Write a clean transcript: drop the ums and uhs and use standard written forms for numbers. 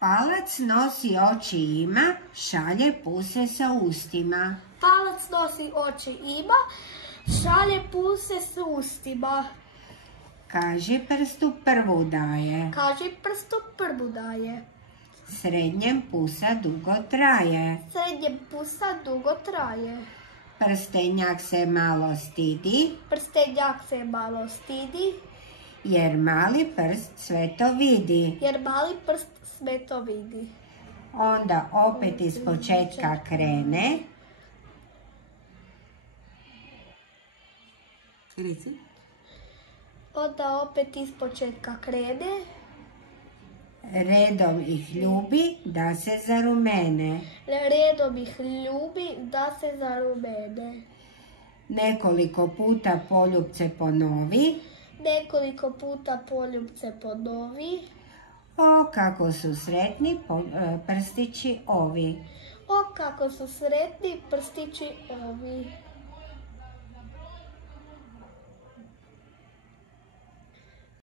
Palac nosi oči ima, šalje puse sa ustima. Palac nosi oči ima, šalje puse s ustima. Kaži prstu prvu daje. Kaži prstu prvu daje. Srednjem pusa dugo traje. Srednjem pusa dugo traje. Prstenjak se malo stidi. Prstenjak se malo stidi. Jer mali prst sve to vidi. Jer mali prst sve to vidi. Onda opet iz početka krene. Onda opet iz početka krene. Redom ih ljubi da se zarumene. Redom ih ljubi da se zarumene. Nekoliko puta poljupce ponovi. Nekoliko puta poljupce ponovi. O, kako su sretni prstići ovi. O, kako su sretni prstići ovi.